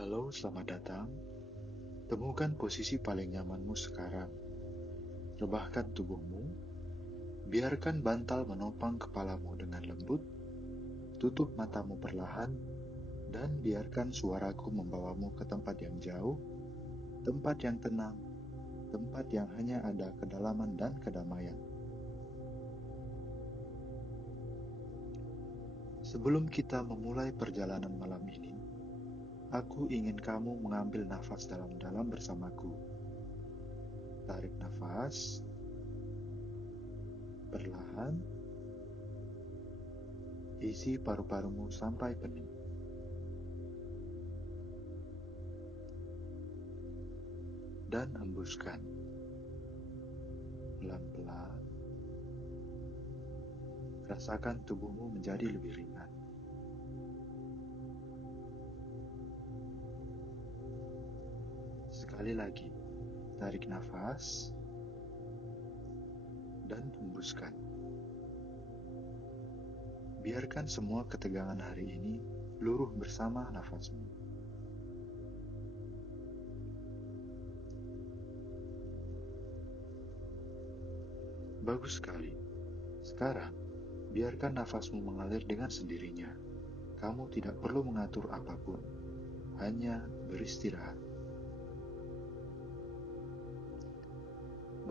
Halo, selamat datang. Temukan posisi paling nyamanmu sekarang. Rebahkan tubuhmu, biarkan bantal menopang kepalamu dengan lembut, tutup matamu perlahan, dan biarkan suaraku membawamu ke tempat yang jauh, tempat yang tenang, tempat yang hanya ada kedalaman dan kedamaian. Sebelum kita memulai perjalanan malam ini, aku ingin kamu mengambil nafas dalam-dalam bersamaku. Tarik nafas, perlahan, isi paru-parumu sampai penuh. Dan hembuskan. Pelan-pelan, rasakan tubuhmu menjadi lebih ringan. Sekali lagi, tarik nafas dan hembuskan. Biarkan semua ketegangan hari ini luruh bersama nafasmu. Bagus sekali. Sekarang, biarkan nafasmu mengalir dengan sendirinya. Kamu tidak perlu mengatur apapun, hanya beristirahat.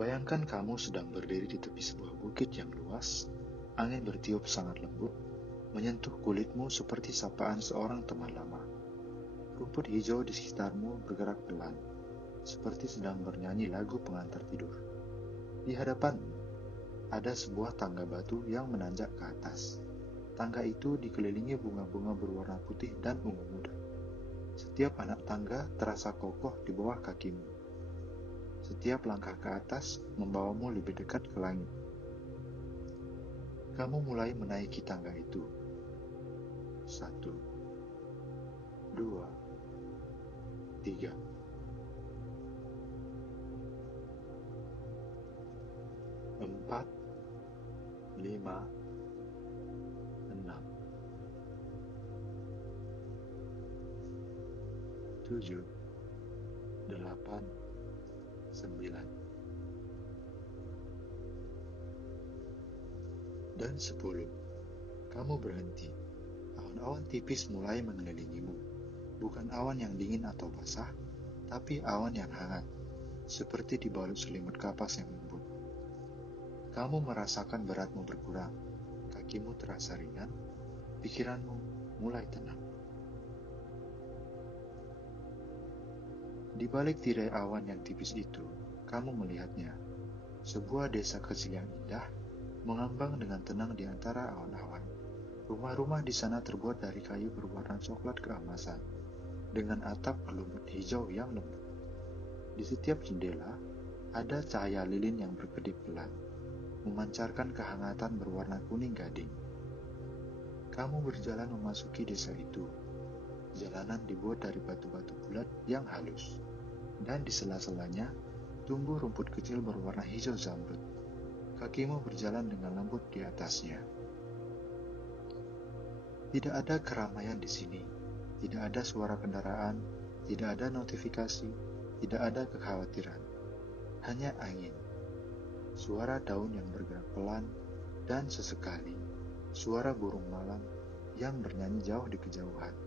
Bayangkan kamu sedang berdiri di tepi sebuah bukit yang luas, angin bertiup sangat lembut, menyentuh kulitmu seperti sapaan seorang teman lama. Rumput hijau di sekitarmu bergerak pelan, seperti sedang bernyanyi lagu pengantar tidur. Di hadapanmu, ada sebuah tangga batu yang menanjak ke atas. Tangga itu dikelilingi bunga-bunga berwarna putih dan ungu muda. Setiap anak tangga terasa kokoh di bawah kakimu. Setiap langkah ke atas membawamu lebih dekat ke langit. Kamu mulai menaiki tangga itu. 1, 2, 3. 4, 5, 6, 7, 8, 9, dan 10. Kamu berhenti. Awan-awan tipis mulai mengelilingimu. Bukan awan yang dingin atau basah, tapi awan yang hangat, seperti dibalut selimut kapas yang lembut. Kamu merasakan beratmu berkurang, kakimu terasa ringan, pikiranmu mulai tenang. Di balik tirai awan yang tipis itu, kamu melihatnya. Sebuah desa kecil yang indah, mengambang dengan tenang di antara awan-awan. Rumah-rumah di sana terbuat dari kayu berwarna coklat keemasan, dengan atap berlumut hijau yang lembut. Di setiap jendela, ada cahaya lilin yang berkedip pelan, memancarkan kehangatan berwarna kuning gading. Kamu berjalan memasuki desa itu. Jalanan dibuat dari batu-batu bulat yang halus, dan di sela-selanya tumbuh rumput kecil berwarna hijau zamrud. Kakimu berjalan dengan lembut di atasnya. Tidak ada keramaian di sini. Tidak ada suara kendaraan, tidak ada notifikasi, tidak ada kekhawatiran. Hanya angin, suara daun yang bergerak pelan, dan sesekali suara burung malam yang bernyanyi jauh di kejauhan.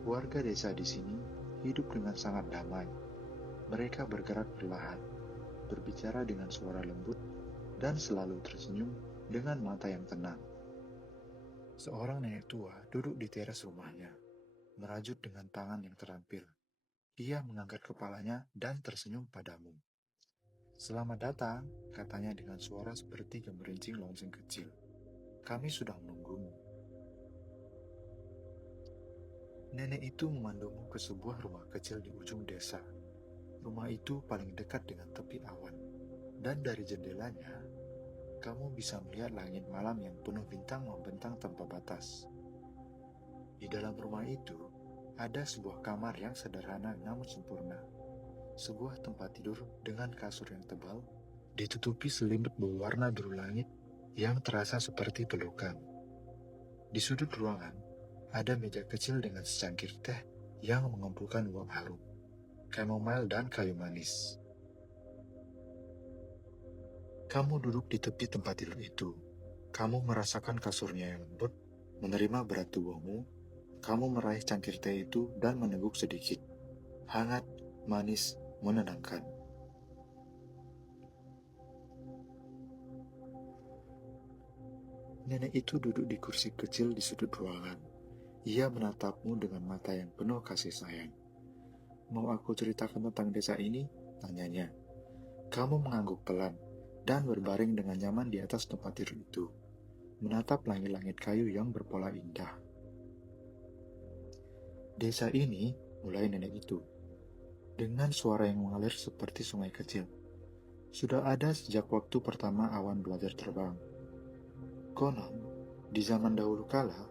Warga desa di sini hidup dengan sangat damai. Mereka bergerak perlahan, berbicara dengan suara lembut, dan selalu tersenyum dengan mata yang tenang. Seorang nenek tua duduk di teras rumahnya, merajut dengan tangan yang terampil. Dia mengangkat kepalanya dan tersenyum padamu. "Selamat datang," katanya dengan suara seperti gemerincing lonceng kecil. "Kami sudah menunggumu." Nenek itu memandumu ke sebuah rumah kecil di ujung desa. Rumah itu paling dekat dengan tepi awan, dan dari jendelanya, kamu bisa melihat langit malam yang penuh bintang membentang tanpa batas. Di dalam rumah itu, ada sebuah kamar yang sederhana namun sempurna. Sebuah tempat tidur dengan kasur yang tebal, ditutupi selimut berwarna biru langit, yang terasa seperti pelukan. Di sudut ruangan, ada meja kecil dengan secangkir teh yang mengumpulkan uap harum, chamomile dan kayu manis. Kamu duduk di tepi tempat tidur itu. Kamu merasakan kasurnya yang lembut, menerima berat tubuhmu. Kamu meraih cangkir teh itu dan meneguk sedikit. Hangat, manis, menenangkan. Nenek itu duduk di kursi kecil di sudut ruangan. Ia menatapmu dengan mata yang penuh kasih sayang. Mau aku ceritakan tentang desa ini? Tanyanya. Kamu mengangguk pelan dan berbaring dengan nyaman di atas tempat tidur itu, menatap langit-langit kayu yang berpola indah. Desa ini, mulai nenek itu, dengan suara yang mengalir seperti sungai kecil. Sudah ada sejak waktu pertama awan belajar terbang. Konon, di zaman dahulu kala,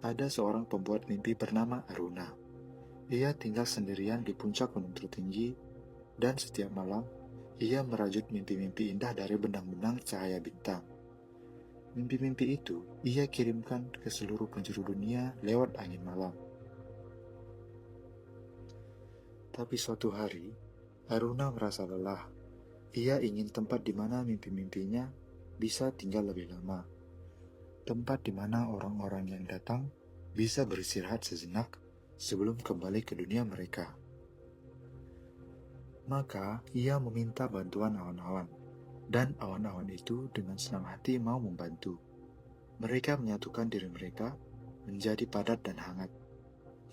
ada seorang pembuat mimpi bernama Aruna. Ia tinggal sendirian di puncak gunung tertinggi, dan setiap malam, ia merajut mimpi-mimpi indah dari benang-benang cahaya bintang. Mimpi-mimpi itu ia kirimkan ke seluruh penjuru dunia lewat angin malam. Tapi suatu hari, Aruna merasa lelah. Ia ingin tempat di mana mimpi-mimpinya bisa tinggal lebih lama. Tempat di mana orang-orang yang datang bisa beristirahat sejenak sebelum kembali ke dunia mereka. Maka ia meminta bantuan awan-awan, dan awan-awan itu dengan senang hati mau membantu. Mereka menyatukan diri mereka menjadi padat dan hangat,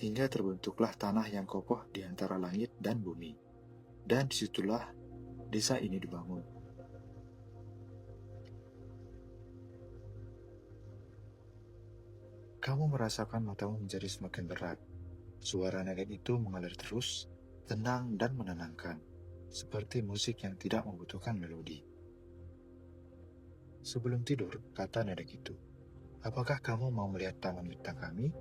hingga terbentuklah tanah yang kokoh di antara langit dan bumi. Dan disitulah desa ini dibangun. Kamu merasakan matamu menjadi semakin berat. Suara nenek itu mengalir terus, tenang dan menenangkan, seperti musik yang tidak membutuhkan melodi. Sebelum tidur, kata nenek itu, apakah kamu mau melihat taman bintang kami?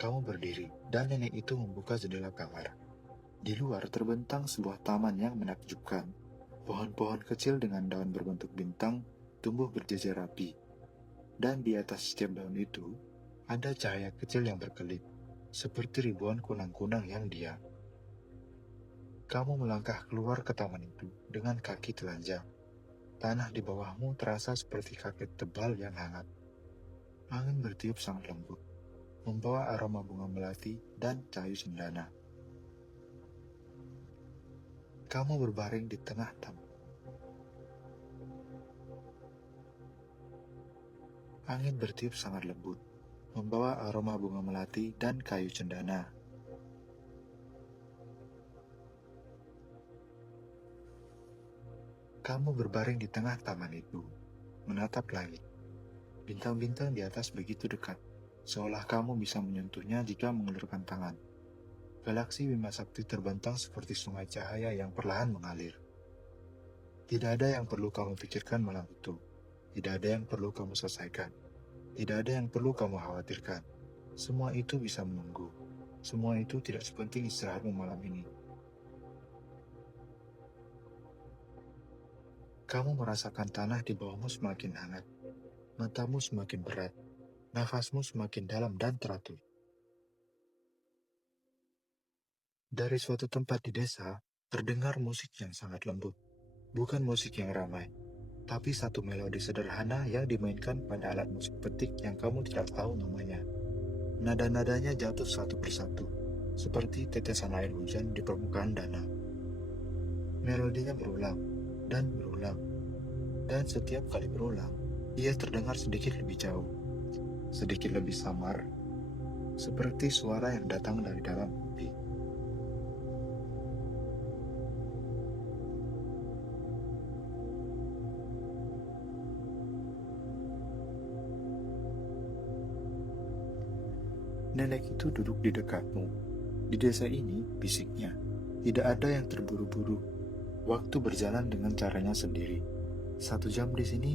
Kamu berdiri, dan nenek itu membuka jendela kamar. Di luar terbentang sebuah taman yang menakjubkan. Pohon-pohon kecil dengan daun berbentuk bintang tumbuh berjejer rapi. Dan di atas setiap daun itu, ada cahaya kecil yang berkelip, seperti ribuan kunang-kunang yang diam. Kamu melangkah keluar ke taman itu dengan kaki telanjang. Tanah di bawahmu terasa seperti kaki tebal yang hangat. Angin bertiup sangat lembut, membawa aroma bunga melati dan kayu cendana. Kamu berbaring di tengah taman. Angin bertiup sangat lembut, membawa aroma bunga melati dan kayu cendana. Kamu berbaring di tengah taman itu, menatap langit. Bintang-bintang di atas begitu dekat, seolah kamu bisa menyentuhnya jika mengulurkan tangan. Galaksi Bima Sakti terbentang seperti sungai cahaya yang perlahan mengalir. Tidak ada yang perlu kamu pikirkan malam itu. Tidak ada yang perlu kamu selesaikan. Tidak ada yang perlu kamu khawatirkan. Semua itu bisa menunggu. Semua itu tidak sepenting istirahatmu malam ini. Kamu merasakan tanah di bawahmu semakin hangat. Matamu semakin berat. Nafasmu semakin dalam dan teratur. Dari suatu tempat di desa, terdengar musik yang sangat lembut. Bukan musik yang ramai, tapi satu melodi sederhana yang dimainkan pada alat musik petik yang kamu tidak tahu namanya. Nada-nadanya jatuh satu persatu, seperti tetesan air hujan di permukaan danau. Melodinya berulang, dan setiap kali berulang, ia terdengar sedikit lebih jauh, sedikit lebih samar, seperti suara yang datang dari dalam mimpi. Nenek itu duduk di dekatmu. Di desa ini, bisiknya, tidak ada yang terburu-buru. Waktu berjalan dengan caranya sendiri. 1 jam di sini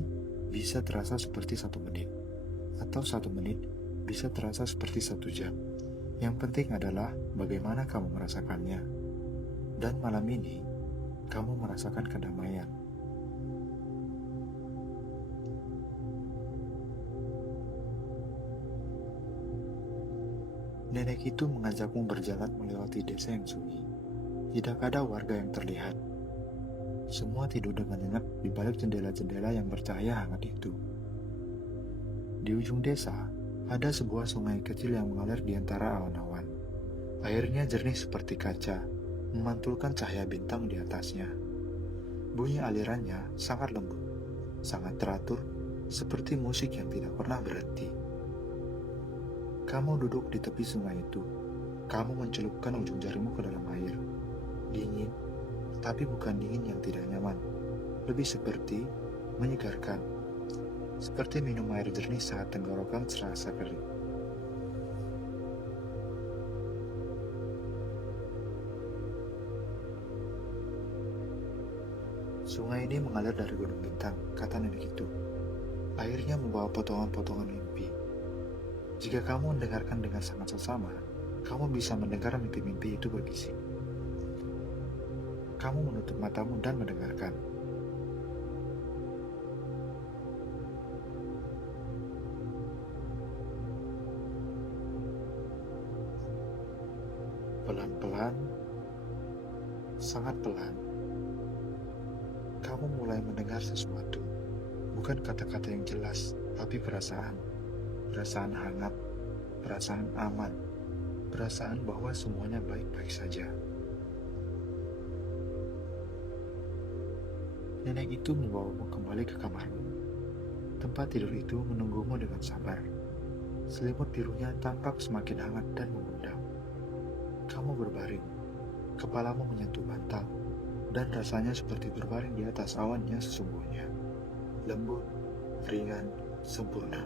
bisa terasa seperti 1 menit, atau 1 menit bisa terasa seperti 1 jam. Yang penting adalah bagaimana kamu merasakannya. Dan malam ini, kamu merasakan kedamaian. Nenek itu mengajakmu berjalan melewati desa yang sunyi. Tidak ada warga yang terlihat. Semua tidur dengan nyenyak di balik jendela-jendela yang bercahaya hangat itu. Di ujung desa, ada sebuah sungai kecil yang mengalir di antara awan-awan. Airnya jernih seperti kaca, memantulkan cahaya bintang di atasnya. Bunyi alirannya sangat lembut, sangat teratur, seperti musik yang tidak pernah berhenti. Kamu duduk di tepi sungai itu. Kamu mencelupkan ujung jarimu ke dalam air. Dingin, tapi bukan dingin yang tidak nyaman. Lebih seperti menyegarkan. Seperti minum air jernih saat tenggorokan serasa kering. Sungai ini mengalir dari Gunung Bintang, kata nenek itu. Airnya membawa potongan-potongan mimpi. Jika kamu mendengarkan dengan sangat seksama, kamu bisa mendengar mimpi-mimpi itu berbisik. Kamu menutup matamu dan mendengarkan. Pelan-pelan, sangat pelan, kamu mulai mendengar sesuatu. Bukan kata-kata yang jelas, tapi perasaan. Perasaan hangat, perasaan aman, perasaan bahwa semuanya baik-baik saja. Nenek itu membawamu kembali ke kamarmu. Tempat tidur itu menunggumu dengan sabar. Selimut birunya tampak semakin hangat dan mengundang. Kamu berbaring, kepalamu menyentuh bantal, dan rasanya seperti berbaring di atas awan yang sesungguhnya. Lembut, ringan, sempurna.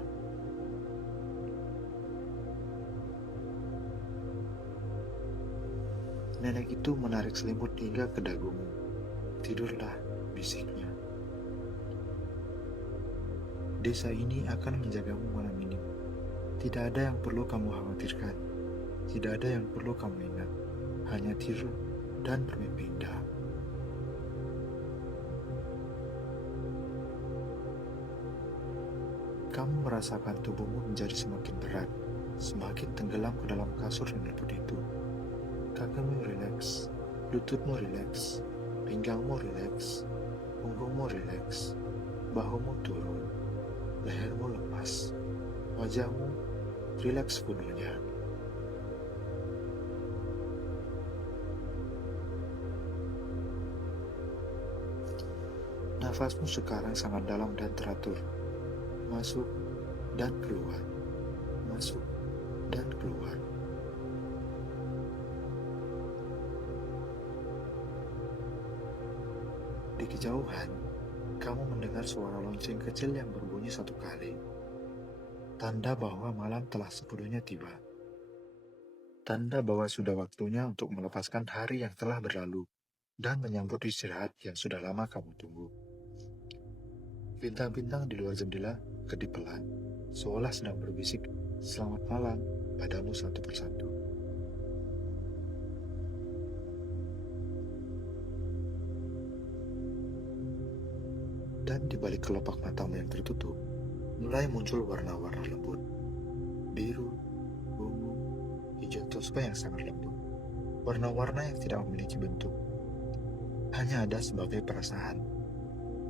Nenek itu menarik selimut hingga ke dagumu. Tidurlah, bisiknya. Desa ini akan menjagamu malam ini. Tidak ada yang perlu kamu khawatirkan. Tidak ada yang perlu kamu ingat. Hanya tidur dan bermimpi indah. Kamu merasakan tubuhmu menjadi semakin berat, semakin tenggelam ke dalam kasur yang lembut itu. Kakimu rileks, lututmu rileks, pinggangmu rileks, punggungmu rileks, bahumu turun, lehermu lemas, wajahmu rileks sepenuhnya. Nafasmu sekarang sangat dalam dan teratur. Masuk dan keluar, masuk dan keluar. Di kejauhan, kamu mendengar suara lonceng kecil yang berbunyi satu kali. Tanda bahwa malam telah sepenuhnya tiba. Tanda bahwa sudah waktunya untuk melepaskan hari yang telah berlalu dan menyambut istirahat yang sudah lama kamu tunggu. Bintang-bintang di luar jendela kedip pelan, seolah sedang berbisik selamat malam padamu satu persatu. Dan di balik kelopak matamu yang tertutup, mulai muncul warna-warna lembut. Biru, ungu, hijau toska yang sangat lembut. Warna-warna yang tidak memiliki bentuk. Hanya ada sebagai perasaan.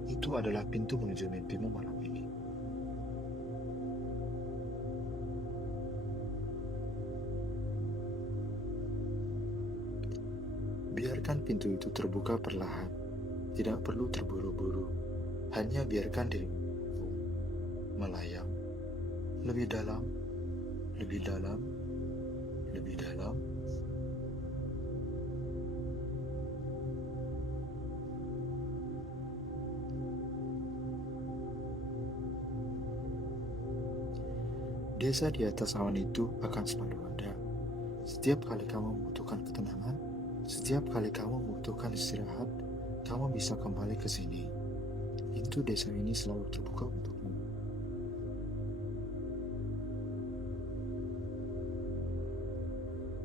Itu adalah pintu menuju mimpimu malam ini. Biarkan pintu itu terbuka perlahan. Tidak perlu terburu-buru. Hanya biarkan dirimu melayang lebih dalam, lebih dalam, lebih dalam. Desa di atas awan itu akan selalu ada. Setiap kali kamu membutuhkan ketenangan, setiap kali kamu membutuhkan istirahat, kamu bisa kembali ke sini. Pintu desa ini selalu terbuka untukmu.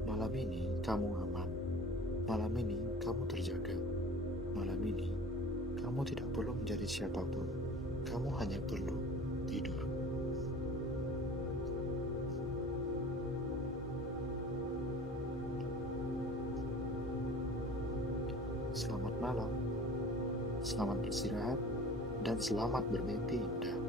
Malam ini kamu aman. Malam ini kamu terjaga. Malam ini kamu tidak perlu menjadi siapapun. Kamu hanya perlu tidur. Selamat beristirahat dan selamat bermimpi indah.